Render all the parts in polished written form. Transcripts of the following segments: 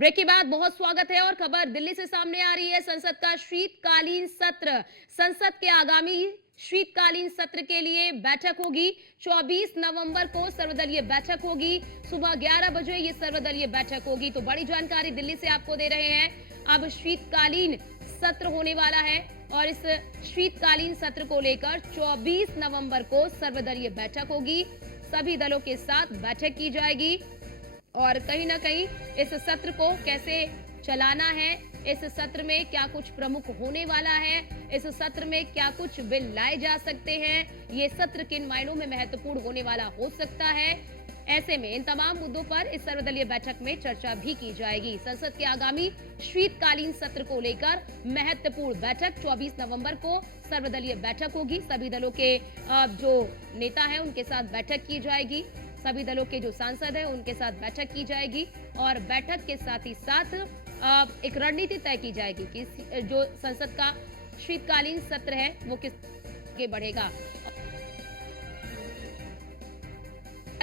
Break के बाद बहुत स्वागत है और खबर दिल्ली से सामने आ रही है। संसद का शीतकालीन सत्र, संसद के आगामी शीतकालीन सत्र के लिए बैठक होगी। 24 नवंबर को सर्वदलीय बैठक होगी। सुबह 11 बजे ये सर्वदलीय बैठक होगी। तो बड़ी जानकारी दिल्ली से आपको दे रहे हैं। अब शीतकालीन सत्र होने वाला है और इस शीतकालीन सत्र को लेकर 24 नवंबर को सर्वदलीय बैठक होगी। सभी दलों के साथ बैठक की जाएगी और कहीं ना कहीं इस सत्र को कैसे चलाना है, इस सत्र में क्या कुछ प्रमुख होने वाला है, इस सत्र में क्या कुछ बिल लाए जा सकते हैं, ये सत्र किन मायनों में महत्वपूर्ण होने वाला हो सकता है। ऐसे में इन तमाम मुद्दों पर इस सर्वदलीय बैठक में चर्चा भी की जाएगी। संसद के आगामी शीतकालीन सत्र को लेकर महत्वपूर्ण बैठक 24 नवंबर को सर्वदलीय बैठक होगी। सभी दलों के जो नेता हैं उनके साथ बैठक की जाएगी। सभी दलों के जो सांसद हैं उनके साथ बैठक की जाएगी और बैठक के साथ ही साथ एक रणनीति तय की जाएगी कि जो संसद का शीतकालीन सत्र है वो किस आगे बढ़ेगा।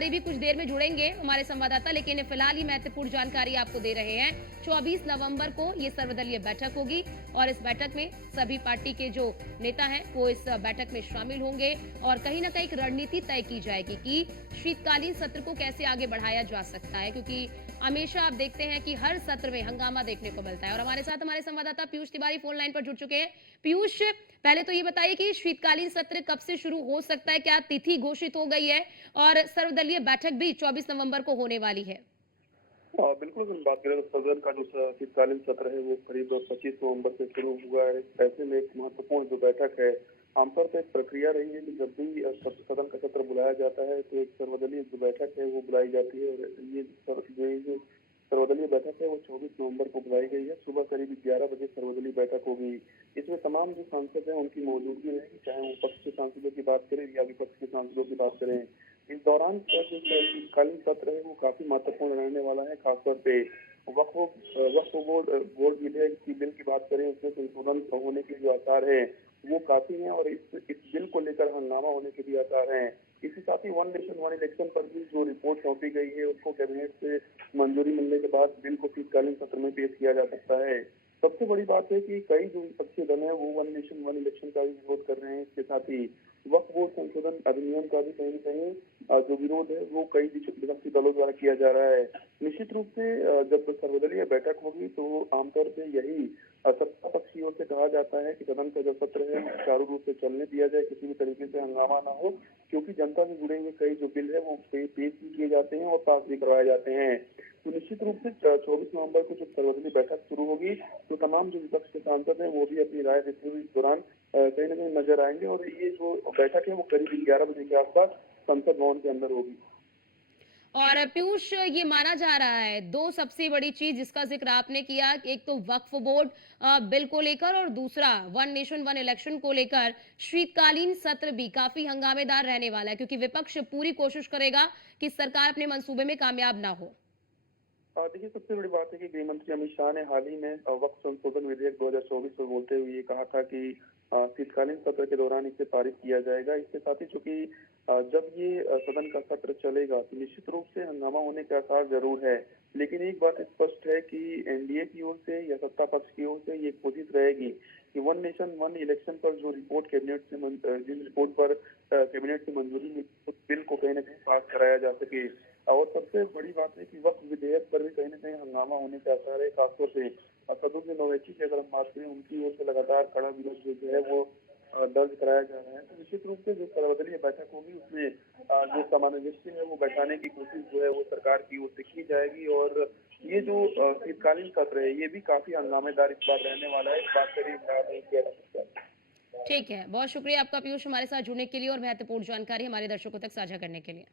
भी कुछ देर में जुड़ेंगे हमारे संवाददाता, लेकिन फिलहाल ही महत्वपूर्ण जानकारी आपको दे रहे हैं। 24 नवंबर को ये सर्वदलीय बैठक होगी और इस बैठक में सभी पार्टी के जो नेता हैं वो इस बैठक में शामिल होंगे और कहीं ना कहीं एक रणनीति तय की जाएगी कि शीतकालीन सत्र को कैसे आगे बढ़ाया जा सकता है, क्योंकि हमेशा आप देखते हैं कि हर सत्र में हंगामा देखने को मिलता है। और हमारे साथ हमारे संवाददाता पीयूष तिवारी फोन लाइन पर जुड़ चुके हैं। पीयूष, पहले तो ये बताइए कि शीतकालीन सत्र कब से शुरू हो सकता है, क्या तिथि घोषित हो गई है और सर्वदलीय बैठक भी 24 नवंबर को होने वाली है? बिल्कुल, अगर बात करें तो सदन का जो शीतकालीन सत्र है वो करीब 25 नवंबर से शुरू हुआ है। ऐसे में एक महत्वपूर्ण जो बैठक है, आमतौर पर एक प्रक्रिया रही है कि जब भी सदन का सत्र बुलाया जाता है तो एक सर्वदलीय जो बैठक है वो बुलाई जाती है। और ये जो सर्वदलीय बैठक है वो 24 नवंबर को बुलाई गई है। सुबह करीब 11 बजे सर्वदलीय बैठक होगी। इसमें तमाम जो सांसद हैं उनकी मौजूदगी रहेगी, चाहे वो पक्ष के सांसदों की बात करें या विपक्ष के सांसदों की बात करें। इस दौरान का जो शीतकालीन सत्र है वो काफी महत्वपूर्ण रहने वाला है। खासतौर पे वक्फ बोर्ड विधेयक की बिल की बात करें, उसमें संशोधन होने के जो आसार है वो काफी हैं और इस बिल को लेकर हंगामा होने के भी आसार हैं। इसी साथ ही वन नेशन वन इलेक्शन पर भी जो रिपोर्ट सौंपी गई है उसको कैबिनेट से मंजूरी मिलने के बाद बिल को शीतकालीन सत्र में पेश किया जा सकता है। सबसे बड़ी बात है कि कई जो विपक्षी दल है वो वन नेशन वन इलेक्शन का भी विरोध कर रहे हैं। इसके साथ ही वक्फ बोर्ड संशोधन अधिनियम का भी कहीं न कहीं जो विरोध है वो कई विपक्षी दलों द्वारा किया जा रहा है। निश्चित रूप से जब सर्वदलीय बैठक होगी तो आमतौर पे यही सत्ता पक्ष की ओर से कहा जाता है कि सदन का जो सत्र है वो सुचारू रूप से चलने दिया जाए, किसी भी तरीके से हंगामा ना हो, क्योंकि जनता से जुड़े हुए कई जो बिल है वो पेश भी किए जाते हैं और पास भी करवाए जाते हैं। तो निश्चित रूप से 24 नवंबर को जब सर्वदलीय बैठक शुरू होगी तो तमाम जो विपक्ष के सांसद हैं वो भी अपनी राय देते हुए इस दौरान कहीं न कहीं नजर आएंगे और ये जो बैठक है वो करीब 11 बजे के आसपास संसद भवन के अंदर होगी। और पीयूष, ये माना जा रहा है दो सबसे बड़ी चीज जिसका जिक्र आपने किया, एक तो वक्फ बोर्ड बिल को लेकर और दूसरा वन नेशन वन इलेक्शन को लेकर शीतकालीन सत्र भी काफी हंगामेदार रहने वाला है, क्योंकि विपक्ष पूरी कोशिश करेगा कि सरकार अपने मंसूबे में कामयाब ना हो। देखिए, सबसे बड़ी बात है कि गृह मंत्री अमित शाह ने हाल ही में वक्फ संशोधन विधेयक 2024 पर बोलते हुए ये कहा था कि शीतकालीन सत्र के दौरान इसे पारित किया जाएगा। इसके साथ ही चूंकि जब ये सदन का सत्र चलेगा तो निश्चित रूप से हंगामा होने के आसार जरूर है, लेकिन एक बात स्पष्ट है कि एनडीए की ओर से या सत्ता पक्ष की ओर से ये कोशिश रहेगी कि वन नेशन वन इलेक्शन पर जो रिपोर्ट कैबिनेट से जिस रिपोर्ट पर कैबिनेट से मंजूरी मिली उस बिल को कहीं न कहीं पास कराया जा सके। और सबसे बड़ी बात है कि वक्फ विधेयक पर भी कहीं न कहीं हंगामा होने के आसार है। खासतौर से असदुद्दीन ओवैसी की अगर हम बात करें, उनकी ओर से लगातार कड़ा विरोध जो है वो दर्ज कराया जा रहा है। तो निश्चित रूप से जो सर्वदलीय बैठक होगी उसमें जो सामंजस्य है वो बैठाने की कोशिश जो है वो सरकार की ओर से की जाएगी। और ये जो शीतकालीन सत्र है ये भी काफी हंगामेदार इस बार रहने वाला है। इस बात का भी इंकार नहीं किया जा सकता। ठीक है, बहुत शुक्रिया आपका पीयूष हमारे साथ जुड़ने के लिए और महत्वपूर्ण जानकारी हमारे दर्शकों तक साझा करने के लिए।